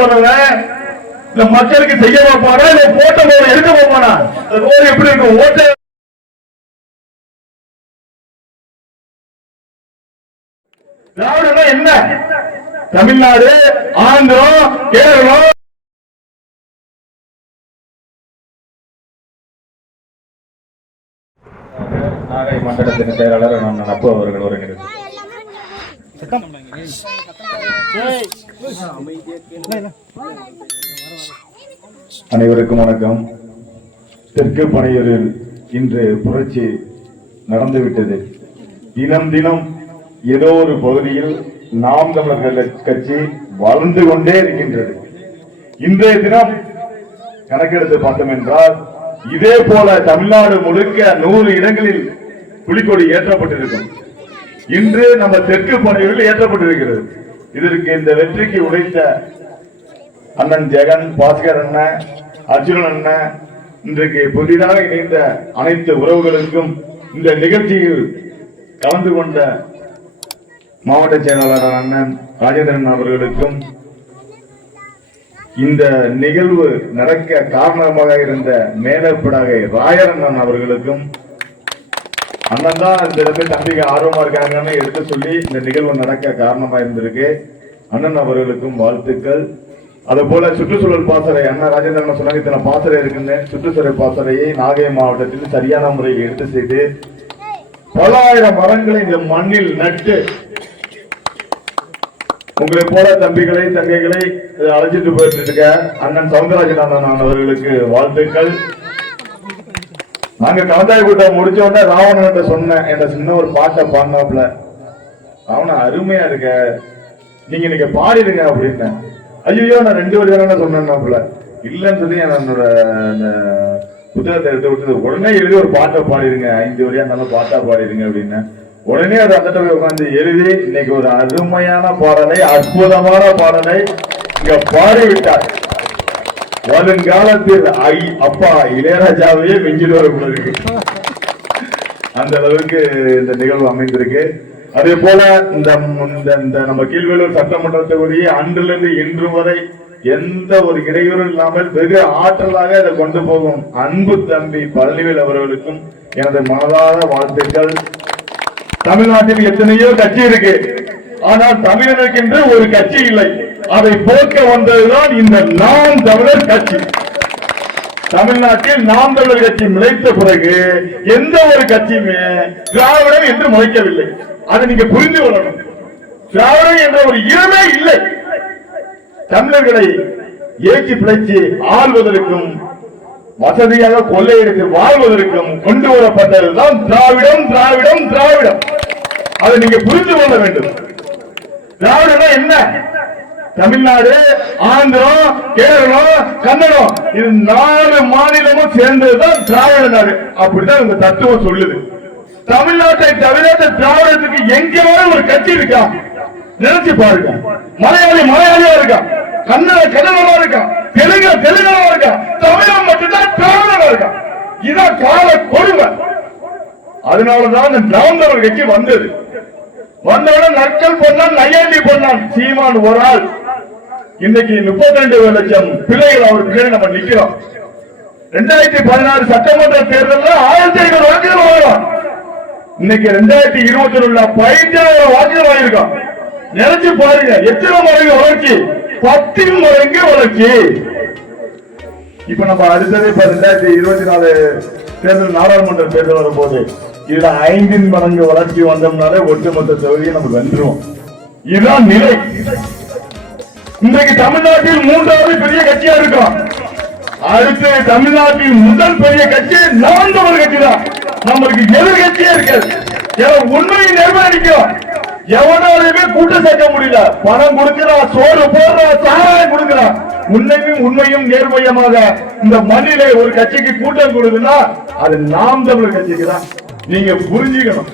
வர்றவன் இந்த மக்களுக்கு செய்ய வைப்பானா இல்ல போட்ட போது எடுக்க வைப்பானா? ரோடு எப்படி இருக்கும்? ஓட்ட திராவிடம்னா என்ன? தமிழ்நாடு, ஆந்திரம், கேரளம், நாகை மண்டலத்தின் செயலாளர் அப்பு அவர்கள் வருகிறது. அனைவருக்கும் வணக்கம். தெற்கு பனையூரில் இன்று புரட்சி நடந்துவிட்டது. தினம் தினம் ஏதோ ஒரு பகுதியில் நாம் தமிழர்கள் கட்சி வளர்ந்து கொண்டே இருக்கின்றது. இன்றைய தினம் கணக்கெடுத்து பார்த்தோம் என்றால் இதே போல தமிழ்நாடு முழுக்க 100 இடங்களில் புலிக்கொடி ஏற்றப்பட்டிருக்கும். இன்று நம்ம தெற்கு பனையூரில் ஏற்றப்பட்டிருக்கிறது. இதற்கு இந்த வெற்றிக்கு உழைத்த அண்ணன் ஜெகன், பாஸ்கர் அண்ணன், அர்ஜுனன் அண்ணன், இன்றைக்கு புதிதாக இணைந்த அனைத்து உறவுகளுக்கும், இந்த நிகழ்ச்சியில் கலந்து கொண்ட மாவட்ட செயலாளர் அண்ணன் ராஜேந்திரன் அவர்களுக்கும், இந்த நிகழ்வு நடக்க காரணமாக இருந்த மேலப்படாக ராயரண்ணன் அவர்களுக்கும், அண்ணன் தான் இந்த இடத்துல தம்பிக்கு ஆர்வமா இருக்காங்கன்னு எடுத்து சொல்லி இந்த நிகழ்வு நடக்க காரணமா இருந்திருக்கு. அண்ணன் அவர்களுக்கும் வாழ்த்துக்கள். அது போல சுற்றுச்சூழல் பாசறை அண்ணன் ராஜேந்திரன் சொன்னாங்க, இத்தனை பாசறை இருக்குன்னு. சுற்றுச்சூழல் பாசறையை நாகை மாவட்டத்தில் சரியான முறையில் எடுத்து செய்து பல ஆயிரம் மரங்களை இந்த மண்ணில் நட்டு உங்களை போல தம்பிகளை தங்கைகளை அழைச்சிட்டு போயிட்டு இருக்க அண்ணன் சவுந்தரராஜன் அண்ணன் அவர்களுக்கு வாழ்த்துக்கள். நாங்க கலந்தாய் கூட்டம் முடிச்ச உடனே ராவணன் சொன்னேன், என்ற சின்ன ஒரு பாட்டை பாடினாப்புல, ராவணன் அருமையா இருக்க, நீங்க இன்னைக்கு பாடிடுங்க அப்படின்னு. ஐயோ நான் 2 வரி தானே சொன்னேன்னாப்புல, இல்லன்னு சொல்லி என்னோட புத்தகத்தை எடுத்து விட்டு உடனே எழுதி ஒரு பாட்டை பாடிடுங்க, 5 வரியா இருந்தாலும் பாட்டா பாடிடுங்க அப்படின்னு. உடனே அது அந்த போய் உட்காந்து எழுதி இன்னைக்கு ஒரு அருமையான பாடலை, அற்புதமான பாடலை இங்க பாடிவிட்டார். வருங்காலத்தில் அப்பா இளையராஜாவையே மிஞ்சிட்டு வரக்கூட இருக்கு, அந்த அளவுக்கு இந்த நிகழ்வு அமைந்திருக்கு. அதே போல இந்த நம்ம கீழ்வேலூர் சட்டமன்ற தொகுதியை அன்றிலிருந்து இன்று வரை எந்த ஒரு இடையூறு இல்லாமல் வெகு ஆற்றலாக இதை கொண்டு போகும் அன்பு தம்பி பழனிவேல் அவர்களுக்கும் எனது மனதார வாழ்த்துக்கள். தமிழ்நாட்டில் எத்தனையோ கட்சி இருக்கு, ஆனால் தமிழனுக்கென்று ஒரு கட்சி இல்லை. அதை போக்க வந்ததுதான் இந்த நாம் தமிழர் கட்சி. தமிழ்நாட்டில் நாம் தமிழர் கட்சி முளைத்த பிறகு எந்த ஒரு கட்சியுமே திராவிடம் என்று முளைக்கவில்லை. அதை நீங்க புரிந்து கொள்ளணும். திராவிடம் என்ற ஒரு இடமே இல்லை. தமிழர்களை ஏற்றி பிழைச்சி ஆள்வதற்கும் வசதியாக கொள்ளையடித்து வாழ்வதற்கும் கொண்டு வரப்பட்டதுதான் திராவிடம், திராவிடம், திராவிடம். அதை நீங்க புரிந்து கொள்ள வேண்டும். திராவிடம் என்ன? தமிழ்நாடு, ஆந்திரம், கேரளம், கன்னடம், இது 4 மாநிலமும் சேர்ந்ததுதான் திராவிட நாடு. அப்படிதான் இந்த தத்துவம் சொல்லுது. தமிழ்நாட்டை தவிர திராவிடத்துக்கு எங்கேயாவது ஒரு கட்சி இருக்கா? நினைச்சு பாருங்க. மலையாளி மலையாளியா இருக்கா, கன்னட கன்னடமா இருக்கா, தெலுங்கு தெலுங்கா இருக்கா, தமிழம் மட்டும்தான் திராவிடமா இருக்கா. இதான் கால கொடுமை. அதனாலதான் நாம் தமிழர் கட்சி வந்தது. வந்தவுடன் நக்கல் பண்ணான், நையாண்டி பண்ணான் சீமான் ஒரு ஆள். இன்னைக்கு 32 லட்சம் பிள்ளைகள் அவர் பிள்ளைகள் நம்ம நிக்கிறோம். 2016 சட்டமன்ற தேர்தலில் 1500 வாக்குகள் வாங்கலாம். இன்னைக்கு 2020 1500 வாக்குகள் வாங்கியிருக்கோம். நினைச்சு பாருங்க, எத்தனை மடங்கு வளர்ச்சி? 10 மடங்கு வளர்ச்சி. இப்ப நம்ம அடுத்தது 2024 தேர்தல், நாடாளுமன்ற தேர்தல் வரும்போது இதுல 5 மடங்கு வளர்ச்சி வந்தோம்னாலே ஒட்டுமொத்த தொகுதியை நம்ம வென்றுவோம். இதுதான் நிலை. இன்றைக்கு தமிழ்நாட்டில் 3வது பெரிய கட்சியா இருக்கும். அடுத்து தமிழ்நாட்டில் முதல் பெரிய கட்சி நாம் தமிழர் கட்சி தான். நம்மளுக்கு எதிர்கட்சியே இருக்காது. உண்மையை நிர்வகிக்கும். எவனாலுமே கூட்டம் சேர்க்க முடியல. பணம் கொடுக்கிறான், சோறு போடுறான், சாராயம் கொடுக்கிறான். உண்மையும் நேர்மையமாக இந்த மண்ணிலே ஒரு கட்சிக்கு கூட்டம் கொடுக்குன்னா அது நாம் தமிழர் கட்சிக்கு தான். நீங்க புரிஞ்சுக்கணும்.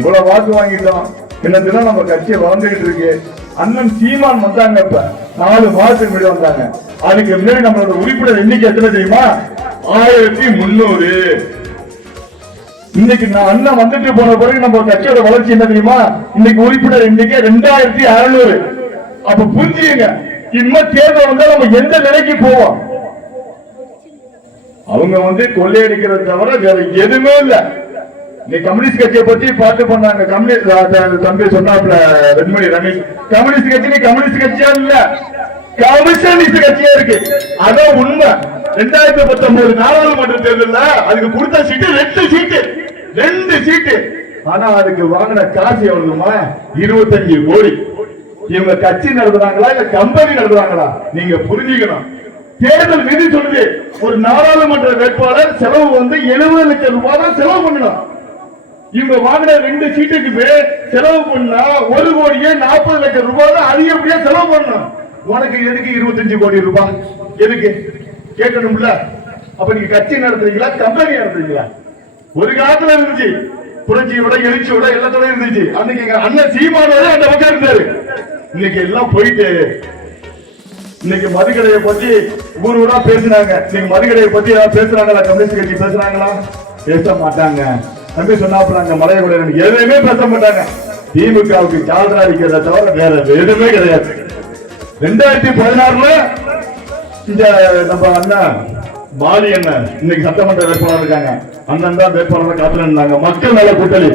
இவ்வளவு வாக்கு வாங்கிட்டோம். இன்னும் நம்ம கட்சியை வளர்ந்துகிட்டு இருக்கு. அண்ணன் சீமான் வந்தாங்க, இப்ப 4 மாதத்துக்கு முன்னாடி வந்தாங்க. அதுக்கு முன்னாடி நம்மளோட உறுப்பினர் எண்ணிக்கை எத்தனை தெரியுமா? 1300. இன்னைக்கு நான் அண்ணன் வந்துட்டு போன பிறகு நம்ம கட்சியோட வளர்ச்சி என்ன தெரியுமா? இன்னைக்கு உறுப்பினர் எண்ணிக்கை 2600. அப்ப புரிஞ்சுங்க, இனிமே தேர்தல் வந்தா நம்ம எந்த நிலைக்கு போவோம்? அவங்க கொள்ளையடிக்கிறத தவிர வேற எதுவுமே இல்ல. நீ கம்யூனிஸ்ட் கட்சியை பத்தி பாட்டு பண்ணாங்க. கம்யூனிஸ்ட் தம்பி சொன்னாப்ல வெண்மணி ரமேஷ், கம்யூனிஸ்ட் கட்சி கம்யூனிஸ்ட் கட்சியா இல்ல, கம்யூனிஸ்ட் கட்சியா இருக்கு. அதான் உண்மை. 2019 நாடாளுமன்ற தேர்தல் அதுக்கு கொடுத்த சீட்டு 2 சீட்டு. ஆனா அதுக்கு வாங்கின காசு எவ்வளவுமா? 25 கோடி. இவங்க கட்சி நடத்துறாங்களா இல்ல கம்பெனி நடத்துறாங்களா? நீங்க புரிஞ்சுக்கணும். தேர்தல் விதி சொல்லுது, ஒரு நாடாளுமன்ற வேட்பாளர் செலவு 70 லட்சம் ரூபாய் தான் செலவு பண்ணணும். இவங்க வாங்கின 2 சீட்டுக்கு செலவு பண்ணா 1 கோடியே 40 லட்சம் ரூபாய் தான் அதிகப்படியா செலவு பண்ணணும். உனக்கு எதுக்கு 25 கோடி ரூபாய்? எதுக்கு கேட்கணும்ல? அப்ப நீங்க கட்சி நடத்துறீங்களா கம்பெனி நடத்துறீங்களா? ஒரு காலத்துல இருந்துச்சு, புரட்சியோட எழுச்சியோட எல்லாத்தோட இருந்துச்சு. அன்னைக்கு அண்ணன் சீமானோட அந்த பக்கம் இருந்தாரு. இன்னைக்கு எல்லாம் போயிட்டு இன்னைக்கு மதுக்கடையை பத்தி ஊரூரா பேசினாங்க. நீங்க மதுக்கடையை பத்தி பேசுறாங்களா? கம்யூனிஸ்ட் கட்சி பேசுறாங்களா? பேச மாட்டாங்க. தம்பி சொன்னாங்க மலையகுட எதுவுமே பேச மாட்டாங்க. திமுகவுக்கு சாதனை அடிக்கிறத தவிர வேற எதுவுமே கிடையாது. 2016 இந்த நம்ம அண்ணன் பாலி அண்ணன் இன்னைக்கு சட்டமன்ற வேட்பாளர் இருக்காங்க. அண்ணன் தான் வேட்பாளர் காத்துல இருந்தாங்க. மக்கள் நல கூட்டணி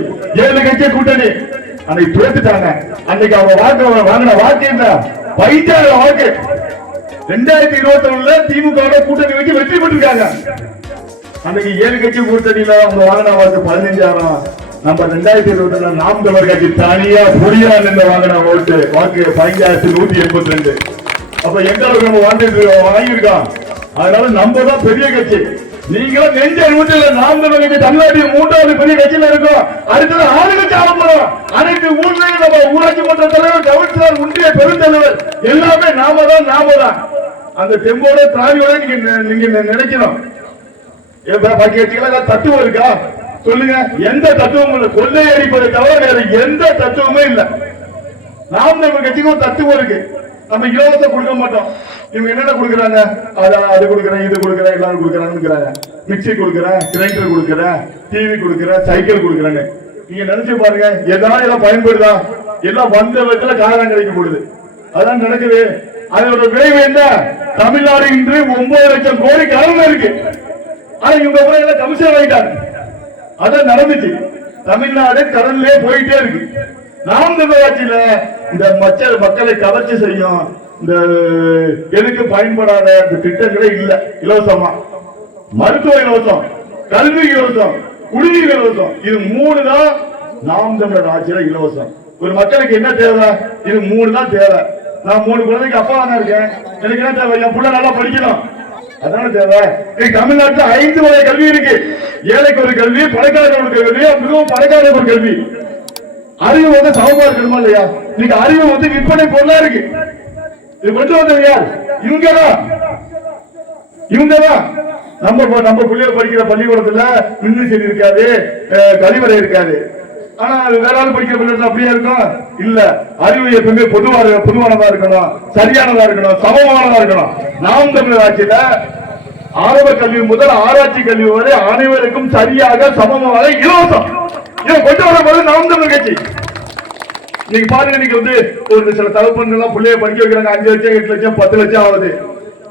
7 கட்சி கூட்டணி அன்னைக்கு தோத்துட்டாங்க. அன்னைக்கு அவங்க வாங்கின வாக்கு என்ன? பைத்திய வாக்கு. 2021 திமுக கூட்டணி வச்சு வெற்றி பெற்றிருக்காங்க. அன்னைக்கு 7 கட்சி கூட்டணியில அவங்க வாங்கின வாக்கு 15,000. நம்ம 2021 நாம் தமிழர் கட்சி தனியா புரியா நின்று வாங்கின வாக்கு 15,182. அப்ப எந்த அளவுக்கு நம்ம வாங்கியிருக்கோம். அதனால நம்ம தான் பெரிய கட்சி. நீங்களும் நெஞ்ச நூற்றில் நாம் தமிழர் கட்சி தமிழ்நாட்டில் 3வது பெரிய கட்சியில இருக்கோம். அடுத்தது 6 கட்சி ஆரம்பம். அனைத்து ஊர்லயும் நம்ம ஊராட்சி மன்ற தலைவர், கவுன்சிலர், ஒன்றிய பெருந்தலைவர் எல்லாமே நாம தான். அந்த தெம்போட திராவியோட நீங்க நினைக்கணும். பாக்கி கட்சிகள் தத்துவம் இருக்கா சொல்லுங்க? எந்த தத்துவமும் இல்ல. கொள்ளையடிப்பதை தவிர வேற எந்த தத்துவமும் இல்ல. நாம் நம்ம கட்சிக்கு ஒரு தத்துவம் இருக்கு. நம்ம இலவசம் கொடுக்க மாட்டோம். இவங்க என்னென்ன கொடுக்குறாங்க? அது கொடுக்குறேன், இது கொடுக்குறேன், எல்லாரும் கொடுக்குறாங்க. மிக்சி கொடுக்குறேன், கிரைண்டர் கொடுக்குறேன், டிவி கொடுக்குறேன், சைக்கிள் கொடுக்குறேன்னு. நீங்க நினைச்சு பாருங்க, எல்லாம் பயன்படுதா? எல்லாம் வந்த விதத்துல காரணம் கிடைக்க போடுது. அதான் நடக்குது. அதோட விளைவு என்ன? தமிழ்நாடு இன்று 9 லட்சம் கோடி கடன் இருக்கு. ஆனா இவங்க எல்லாம் கமிஷன் வாங்கிட்டாங்க. அதான் நடந்துச்சு. தமிழ்நாடு கடன்லயே போயிட்டே இருக்கு. நாம் தமிழர் ஆட்சியில இந்த மக்களை கவர்ச்சி செய்யும் இந்த எதுக்கு பயன்படாத திட்டங்களே இல்ல. இலவசமா மருத்துவ இலவசம், கல்வி இலவசம், குடிநீர் இலவசம், இது 3 தான் நாம் தமிழர் ஆட்சியில இலவசம். ஒரு மக்களுக்கு என்ன தேவை? இது 3 தான் தேவை. நான் 3 குழந்தைக்கு அப்பா தான் இருக்கேன். எனக்கு என்ன தேவை? என் பிள்ளை நல்லா படிக்கணும். அதான தேவை. தமிழ்நாட்டில் 5 வகை கல்வி இருக்கு. ஏழைக்கு ஒரு கல்வி, பணக்காரருக்கு ஒரு கல்வி, மிகவும் பணக்காரருக்கு ஒரு கல்வி. அறிவு சமமா இருக்கணுமா இல்லையா? நீங்க அறிவு விற்பனை பொருளா இருக்கு. இது கொண்டு வந்தது யார்? இவங்கதான். நம்ம பிள்ளைகள் படிக்கிற பள்ளிக்கூடத்துல மின்விசிறி இருக்காது, கழிவறை இருக்காது. ஆனா வேற ஆள் படிக்கிற பிள்ளைகள் அப்படியே இருக்கும் இல்ல. அறிவு எப்பவுமே பொதுவானதா இருக்கணும், சரியானதா இருக்கணும், சமமானதா இருக்கணும். நாம் தமிழர் ஆட்சியில ஆரம்ப கல்வி முதல் ஆராய்ச்சி கல்வி வரை அனைவருக்கும் சரியாக சமமாக இலவசம். இதை கொண்டு வரும்போது நாம் தமிழர் கட்சி. நீங்க பாருங்க, நீங்க ஒரு சில தகப்பன்கள் பிள்ளைய படிக்க வைக்கிறாங்க. 5 லட்சம், 8 லட்சம், 10 லட்சம் ஆகுது.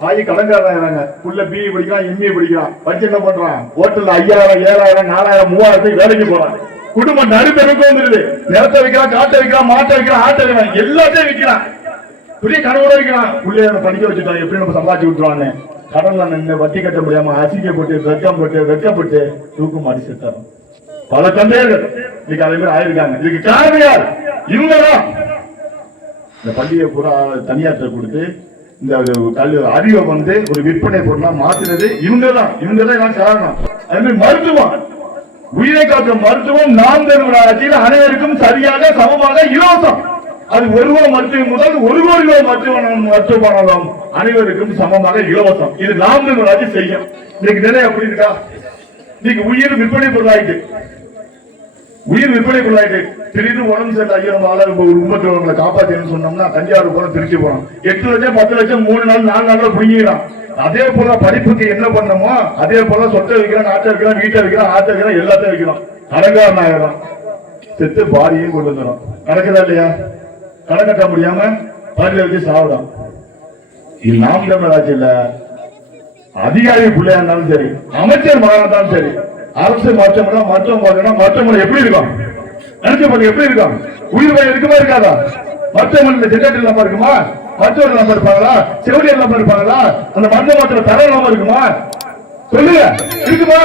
ஆகி கடன்காரங்க. புள்ள பிஇ படிக்கிறான், எம்ஏ படிக்கிறான். படிச்சு என்ன பண்றான்? ஹோட்டல்ல 5000, 7000, 4000, 3000 வேலைக்கு போறான். குடும்பம் நடுத்தருக்கு வந்துருது. நிலத்தை வைக்கிறான், காட்டை வைக்கிறான், மாட்டை வைக்கிறான், ஆட்டை வைக்கிறான், எல்லாத்தையும் வைக்கிறான். பெரிய கனவோட வைக்கிறான். பிள்ளைய படிக்க வச்சுட்டான், எப்படி நம்ம சம்பாதிச்சு விட்டுருவான்னு கடன்ல நின்று வட்டி கட்ட முடியாம அசிங்கப்பட்டு வெட்கப்பட்டு தூக்கம் அடிச்சு தரோம். பல தந்தையர்கள் இன்னைக்கு அதே மாதிரி ஆயிருக்காங்க. இதுக்கு காரணம் யார்? இவங்கதான். இந்த பள்ளியை பூரா தனியாற்ற கொடுத்து இந்த அறிவை ஒரு விற்பனை பொருளா மாத்தினது இவங்கதான் காரணம். அதே மாதிரி மருத்துவம், உயிரை காக்கும் மருத்துவம் நாம் தமிழர் ஆட்சியில் அனைவருக்கும் சரியாக சமமாக இலவசம். அது 1 ரூபாய் மருத்துவம் முதல் 1 கோடி ரூபாய் மருத்துவமானாலும் அனைவருக்கும் சமமாக இலவசம். இது நாம் தமிழர் ஆட்சி செய்யும். இன்னைக்கு நிலை அப்படி இருக்கா? இன்னைக்கு உயிர் விற்பனை பொருளாயிட்டு. திடீர்னு உடம்பு சரியில்லை, ஐயோ நம்ம உண்மத்தவர்களை காப்பாற்றணும்னு சொன்னோம்னா தஞ்சாவூர் போன திருச்சி போறோம். 8 லட்சம் 10 லட்சம் 3 நாள் 4 நாள் புரிஞ்சுக்கிறான். அதே போல படிப்புக்கு என்ன பண்ணமோ அதே போல சொத்தை வைக்கிறான், நாட்டை வைக்கிறான், வீட்டை வைக்கிறான், ஆட்டை வைக்கிறான், எல்லாத்தையும் வைக்கிறோம். கடன்காரன் ஆயிரம் செத்து பாடியும் கொண்டு வந்துடும். நடக்குதா இல்லையா? கடன் கட்ட முடியாம பல்ல வச்சு சாப்பிடும். இது நாம் தமிழர் ஆட்சியில் அதிகாரி பிள்ளையா இருந்தாலும் சரி, அமைச்சர் மகனா இருந்தாலும் சரி, அரசு மாற்றம்னா மற்றவங்க எப்படி இருக்கும் நினைச்சு பாருங்க, எப்படி இருக்கும்? உயிர் பயம் இருக்குமா இருக்காதா? மற்றவங்க ஜெனரேட்டர் இல்லாம இருக்குமா? மற்றவர்கள் இல்லாம இருப்பாங்களா? செவிலியர் இல்லாம இருப்பாங்களா? அந்த மருந்து மாற்ற தரம் இல்லாம இருக்குமா? சொல்லுங்க, இருக்குமா?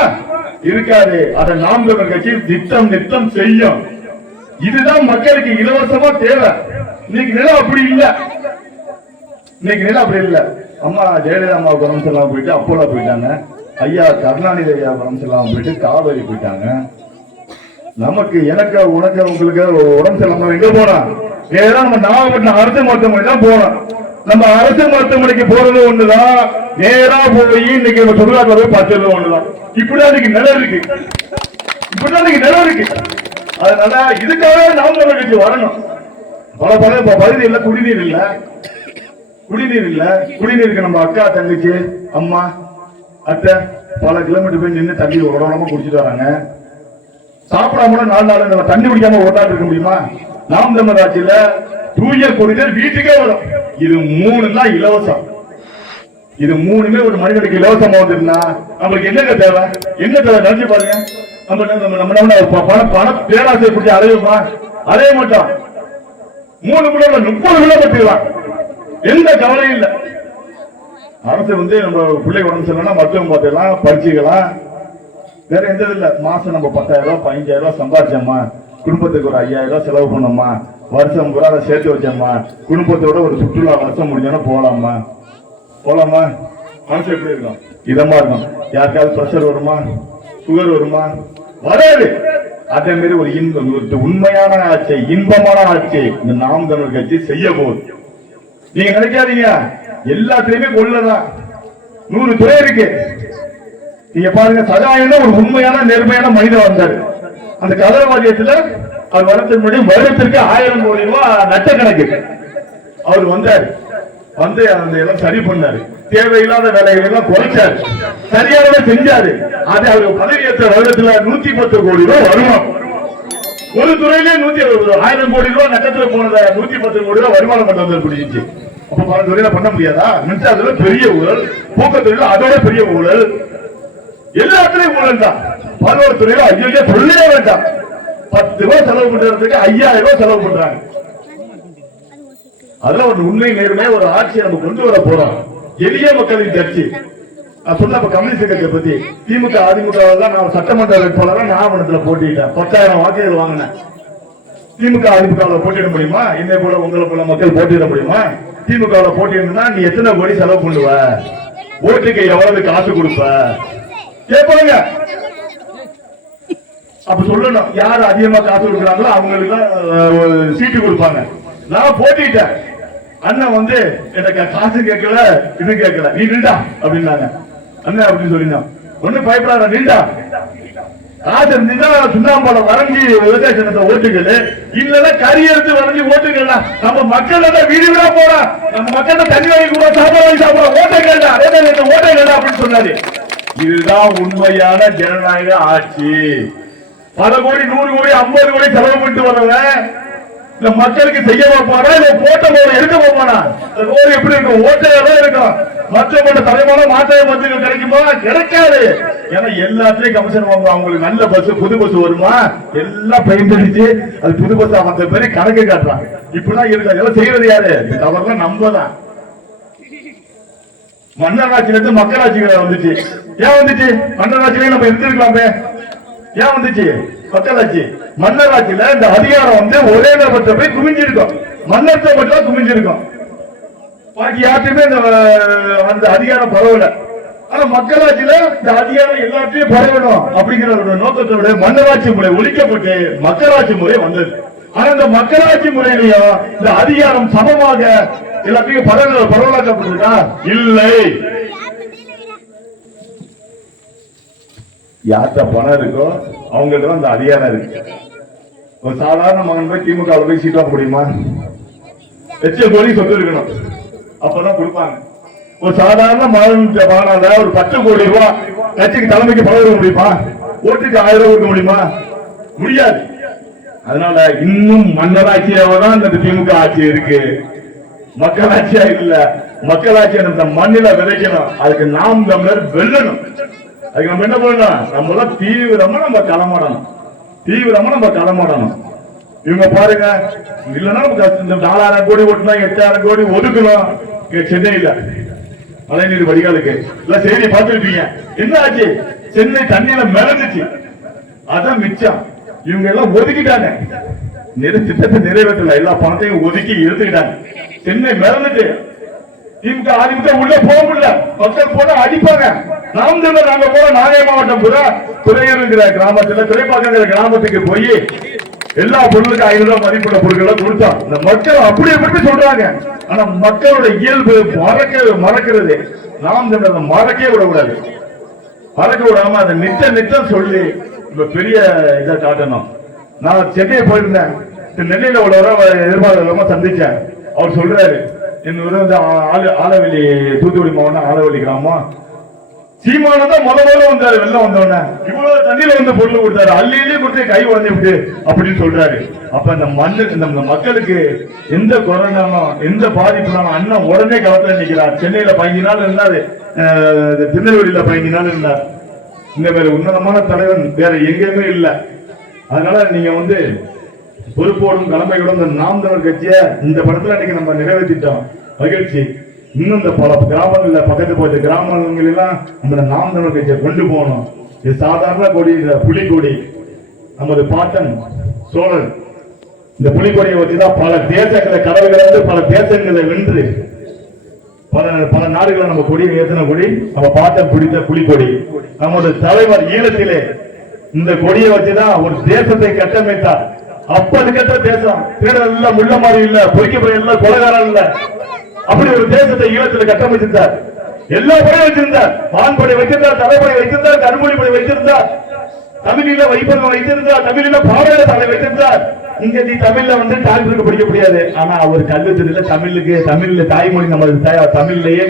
இருக்காது. அதை நாம் தமிழர் கட்சி திட்டம் செய்யும். இதுதான் மக்களுக்கு இலவசமா தேவை. இன்னைக்கு நிலம் அப்படி இல்ல. இன்னைக்கு நிலம் அப்படி இல்ல. அம்மா ஜெயலலிதா அம்மா உடம்பு செல்லாம போயிட்டு அப்போலா போயிட்டாங்க. ஐயா கருணாநிதி ஐயா உடம்பு செல்லாம போயிட்டு காவேரி போயிட்டாங்க. நமக்கு எனக்கு உனக்கு உங்களுக்கு உடம்பு செல்லாம எங்க போனா ஏதோ நம்ம நாகப்பட்டினம் அரசு மருத்துவமனை தான் போனோம். நம்ம அரசு மருத்துவமனைக்கு போறது ஒண்ணுதான், நேரா போய் இன்னைக்கு சுடுகாட்டில் போய் பார்த்துறது ஒண்ணுதான். இப்படிதான் இன்னைக்கு நிலம் இருக்கு. இப்படிதான் இன்னைக்கு நிலம் இருக்கு. அதனால இதுக்காக நாம் தமிழர் கட்சி வரணும். பல பகுதியில் குடிநீர் இல்ல, குடிநீருக்கு நம்ம அக்கா தங்கச்சி அம்மா அத்தை பல கிலோமீட்டர் போய் நின்று தண்ணி உடனமா குடிச்சிட்டு வராங்க. சாப்பிடாம 4 நாள் நம்ம தண்ணி குடிக்காம ஓட்டாட்டு இருக்க முடியுமா? நாம் தமிழர் ஆட்சியில தூய குடிநீர் வீட்டுக்கே வரும். இது 3 தான் இலவசம். இது 3மே ஒரு மனிதனுக்கு இலவசமா வந்துருந்தா நம்மளுக்கு என்னங்க தேவை? என்ன தேவை நினைச்சு பாருங்க. பண பேராசை பிடிச்சி அலையுமா? அலைய மாட்டோம். 3 கிலோ 30 கிலோ பற்றிடலாம். எந்த கவலையும் இல்லை. அரசு நம்ம பிள்ளை உடம்பு சொல்லணும்னா மருத்துவம் பார்த்துக்கலாம், பரிச்சுக்கலாம், வேற எந்த இல்ல. மாசம் நம்ம 10,000 ரூபாய் 15,000 ரூபாய் சம்பாதிச்சோம்மா, குடும்பத்துக்கு ஒரு 5,000 ரூபாய் செலவு பண்ணோம்மா, வருஷம் கூட அதை சேர்த்து வச்சோம்மா, குடும்பத்தோட ஒரு சுற்றுலா வருஷம் முடிஞ்சோன்னா போலாமா? மனசு எப்படி இருக்கும்? இதமா இருக்கும். யாருக்காவது பிரஷர் வருமா, சுகர் வருமா? வராது. அதே மாதிரி ஒரு உண்மையான ஆட்சி, இன்பமான ஆட்சி இந்த நாம் தமிழர் கட்சி செய்ய போகுது. நீங்க நினைக்காதீங்க எல்லாத்திலையுமே கொள்ளதான். 100 துறை இருக்கு. நீங்க பாருங்க, சகாயம் ஒரு உண்மையான நேர்மையான மனிதன் வந்தாரு. அந்த கதரவாதியத்துல அவர் வரத்துக்கு முன்னாடி வருடத்திற்கு 1000 கோடி ரூபாய் லட்சக்கணக்கு அவர் வந்தார். வந்து அந்த எல்லாம் சரி பண்ணாரு. தேவையில்லாத வேலைகள் எல்லாம் குறைச்சாரு, சரியானதை செஞ்சாரு. அது அவர் பதவியேற்ற வருடத்துல 110 கோடி ரூபாய் வருமானம். ஒரு துறையிலே 1000 கோடி ரூபாய் நட்டத்துல போனத 110 கோடி ரூபாய் வருமானம் பண்ண முடிஞ்சிச்சு. அப்ப பல துறையில பண்ண முடியாதா? மின்சாரத்துல பெரிய ஊழல், போக்குவரத்துல அதோட பெரிய ஊழல், எல்லாத்துலயும் ஊழல் தான். 11 துறையில ஐயோ சொல்லவே வேண்டாம். 10 ரூபாய் செலவு பண்றதுக்கு 5000 ரூபாய் செலவு பண்றாங்க. அதுல ஒரு உண்மை நேர்மையா ஒரு ஆட்சியை நம்ம கொண்டு வர போறோம். எளிய மக்களின் கட்சி. நான் சொன்ன கம்யூனிஸ்ட் கட்சியை பத்தி திமுக அதிமுக நான் சட்டமன்ற வேட்பாளராக நாகப்பட்டினத்தில் போட்டிட்டேன். 10,000 வாக்குகள் வாங்கினேன். திமுக அதிமுக போட்டியிட முடியுமா? என்னை போல உங்களை போல மக்கள் போட்டியிட முடியுமா? திமுக போட்டியிடா நீ எத்தனை கோடி செலவு பண்ணுவ, ஓட்டுக்கு எவ்வளவு காசு கொடுப்ப கேட்பாங்க. அப்ப சொல்லணும், யாரு அதிகமா காசு கொடுக்குறாங்களோ அவங்களுக்கு சீட்டு கொடுப்பாங்க. நான் போட்டிட்டேன். அண்ணன் எனக்கு காசு கேட்கல, இது கேட்கல, நீ நின்றா அப்படின்னாங்க. அண்ணன் அப்படின்னு சொல்லிருந்தோம். ஒண்ணு பயப்படாத, நின்றா. காசு இருந்தீங்கன்னா சுண்ணாம்பாலம் வரைஞ்சி விவசாய சங்கத்தை ஓட்டுகள், இல்லன்னா கறி எடுத்து வரைஞ்சி ஓட்டுகள். நம்ம மக்கள் வீடு வீடா போறோம், நம்ம மக்கள் தண்ணி வாங்கி கூட சாப்பாடு வாங்கி சாப்பிடுறோம். ஓட்டைகள் ஓட்டைகள் அப்படின்னு சொன்னாரு. இதுதான் உண்மையான ஜனநாயக ஆட்சி. 10 கோடி 100 கோடி 50 கோடி செலவு பண்ணிட்டு வரவன் இந்த மக்களுக்கு செய்ய போறானா, இல்ல போட்ட போற எடுக்க போறானா? ரோடு எப்படி இருக்கும்? ஓட்டையா இருக்கும். மற்ற தலைமான மாற்ற மத்தியில் கிடைக்குமா? கிடைக்காது. ஏன்னா எல்லாத்தையும் கமிஷன் வாங்குவோம். அவங்களுக்கு நல்ல பஸ், புது பஸ் வருமா? எல்லாம் பெயிண்ட் அடிச்சு அது புது பஸ் அந்த பேரு கணக்கு காட்டுறாங்க. இப்படிதான் இருக்கு. அதெல்லாம் செய்யறது யாரு? தவறுலாம் நம்ம தான். மன்னராட்சியில இருந்து மக்களாட்சிகளை வந்துச்சு. ஏன் வந்துச்சு? மன்னராட்சியில நம்ம இருந்திருக்கலாமே. ஏன் வந்துச்சு மக்களாட்சி? மன்னராட்சியில இந்த அதிகாரம் ஒரே நபர்கிட்ட போய் குமிஞ்சிருக்கும். மன்னர்கிட்ட மட்டும் குமிஞ்சிருக்கும். பாக்கி யார்ட்டுமே அந்த அதிகாரம் பரவல. ஆனா மக்களாட்சியில இந்த அதிகாரம் எல்லாத்தையும் பரவணும் அப்படிங்கிற ஒரு நோக்கத்தோட மன்னராட்சி முறை ஒழிக்கப்பட்டு மக்களாட்சி முறை வந்தது. ஆனா இந்த மக்களாட்சி முறையிலையும் இந்த அதிகாரம் சமமாக எல்லாத்தையும் பரவலாக்கப்பட்டிருக்கா? இல்லை. யார்கிட்ட பணம் இருக்கோ அவங்கள்ட்ட அந்த அதிகாரம் இருக்கு. ஒரு சாதாரண மகன் போய் திமுக போய் சீட் வாங்க முடியுமா? லட்சம் கோடி சொத்து இருக்கணும், அப்பதான் கொடுப்பாங்க. ஒரு சாதாரண மகனால ஒரு 10 கோடி ரூபாய் கட்சிக்கு தலைமைக்கு பணம் கொடுக்க முடியுமா? ஓட்டுக்கு 1000 ரூபாய் கொடுக்க முடியுமா? முடியாது. அதனால இன்னும் மன்னராட்சியாவதான் இந்த திமுக ஆட்சி இருக்கு. மக்களாட்சியா இல்ல. மக்களாட்சி அந்த மண்ணில விதைக்கணும். அதுக்கு நாம் தமிழர் வெல்லணும். அதுக்கு நம்ம என்ன பண்ணணும்? நம்ம எல்லாம் தீவிரமா நம்ம களமாடணும். இவங்க பாருங்க, இல்லன்னா 4000 கோடி ஓட்டுனா 8000 கோடி ஒதுக்கணும். சென்னையில மழைநீர் வடிகாலுக்கு எல்லாம் செய்தி பார்த்துருப்பீங்க. என்ன ஆச்சு? சென்னை தண்ணியில மிதந்துச்சு. அதான் மிச்சம். இவங்க எல்லாம் ஒதுக்கிட்டாங்க. திட்டத்தை நிறைவேற்றல. எல்லா பணத்தையும் ஒதுக்கி எடுத்துக்கிட்டாங்க. சென்னை மிதந்துட்டு திமுக அதிமுக உள்ள போக முடியல. மக்கள் போல அடிப்பாங்க. நாம் தமிழர் நாங்க போல நாகை மாவட்டம் புற துறையூருங்கிற கிராமத்துல துறைப்பாக்கங்கிற கிராமத்துக்கு போய் எல்லா பொருளுக்கும் 500 ரூபாய் மதிப்புள்ள பொருட்களை கொடுத்தோம். இந்த மக்கள் அப்படி எப்படி சொல்றாங்க. ஆனா மக்களோட இயல்பு மறக்கிறது. நாம் தமிழர் மறக்கவே விடக்கூடாது. மறக்க விடாம அதை நிச்சயம் சொல்லி இப்ப பெரிய இதை காட்டணும். நான் சென்னையை போயிருந்தேன். நெல்லையில உள்ளவரை எதிர்பார்க்காம சந்திச்சேன். அவர் சொல்றாரு, என் ஊர் வந்து ஆலவெளி, தூத்துக்குடி மாவட்டம் ஆலவெளி கிராமம். சீமானம் தான் முதல்ல வந்தாரு. வெள்ளம் வந்தோடனே இவ்வளவு தண்ணியில வந்து பொருள் கொடுத்தாரு. அள்ளியிலே கொடுத்து கை உடஞ்சு விட்டு அப்படின்னு சொல்றாரு. அப்ப இந்த மண்ணுக்கு இந்த மக்களுக்கு எந்த கொரோனாலும் எந்த பாதிப்புனாலும் அண்ணன் உடனே களத்துல நிற்கிறார். சென்னையில 15 நாள் இருந்தாரு, திருநெல்வேலியில 15 நாள் இருந்தார். இந்த மாதிரி உன்னதமான தலைவன் வேற எங்கேயுமே இல்ல. அதனால நீங்க வந்து பொறுப்போடும் கடமையோடும் இந்த நாம் தமிழர் கட்சியை இந்த படத்துல இன்னைக்கு நம்ம நிறைவேற்றிட்டோம். மகிழ்ச்சி. இன்னும் இந்த பல கிராமங்கள்ல பக்கத்து போயிட்டு கிராமங்கள் எல்லாம் நம்ம நாம் தமிழர் கட்சியை கொண்டு போகணும். இது சாதாரண கொடி, புலிக்கொடி. நமது பாட்டன் சோழன் இந்த புலிக்கொடியை வச்சுதான் பல தேசங்களை கடவுள்களை வந்து பல தேசங்களை வென்று பல நாடுகளை நம்ம கொடியை ஏற்றின கொடி நம்ம பாட்டன் பிடித்த புலிக்கொடி. நமது தலைவர் ஈழத்திலே இந்த கொடியை வச்சுதான் ஒரு தேசத்தை கட்டமைத்தார். அப்பது கட்ட தேசம் திருடர் இல்ல, முள்ள மாதிரி இல்ல, பொறிக்கப்பட இல்ல, கொலைகாரம் இல்ல. அப்படி ஒரு தேசத்தை ஈழத்தில் கட்டமைச்சிருந்தார். எல்லா படையும் வச்சிருந்தார். வான்படை வைத்திருந்தார், தலைப்படை வைத்திருந்தார், கருமொழி படை வைத்திருந்தார், தமிழில வைப்பகம் வைத்திருந்தார், தமிழில பாடல தலை வைத்திருந்தார். இங்க நீ தமிழ்ல வந்து டாக்டருக்கு படிக்க முடியாது. ஆனா அவர் கல்வித்துறையில தமிழ்ல தாய்மொழி நம்ம தமிழ்லயே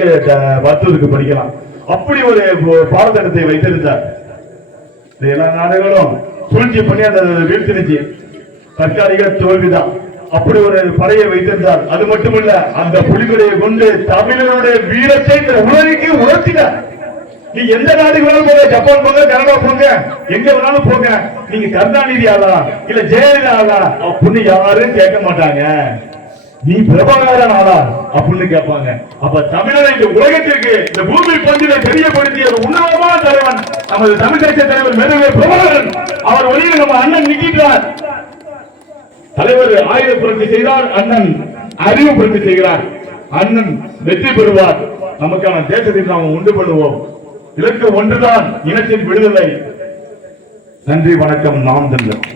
மருத்துவருக்கு படிக்கலாம். அப்படி ஒரு பாடத்திட்டத்தை வைத்திருந்தார். எல்லா நாடுகளும் சூழ்ச்சி பண்ணி அந்த வீழ்த்திருச்சு. தற்காலிக தோல்விதான். அப்படி ஒரு படையை வைத்திருந்தார். அது மட்டுமல்ல, அந்த புலிகொடியை கொண்டு தமிழர்களுடைய வீரத்தை இந்த உலகிற்கு உணர்த்தினார். நீ எந்த நாட்டுக்கு வேணாலும் போங்க, ஜப்பான் போங்க, கனடா போங்க, எங்க வேணாலும் போங்க. நீங்க கருணாநிதி ஆளா இல்ல ஜெயலலிதா ஆளா அப்படின்னு யாரும் கேட்க மாட்டாங்க. நீ பிரபாகரன் ஆளா அப்படின்னு கேட்பாங்க. அப்ப தமிழரை இந்த உலகத்திற்கு இந்த பூமி பந்தில தெரியப்படுத்திய ஒரு உன்னதமான தலைவன் நமது தமிழ் தேசிய தலைவர் மேதவே பிரபாகரன். அவர் வழியில் நம்ம அண்ணன் நிற்கிறார். தலைவர் ஆயுத புரட்சி செய்தார், அண்ணன் அறிவு புரட்சி செய்கிறார். அண்ணன் வெற்றி பெறுவார். நமக்கான தேசத்தை நாம் உண்டு பண்ணுவோம். இலக்கு ஒன்றுதான், இனத்தின் விடுதலை. நன்றி, வணக்கம். நாம் தமிழர்.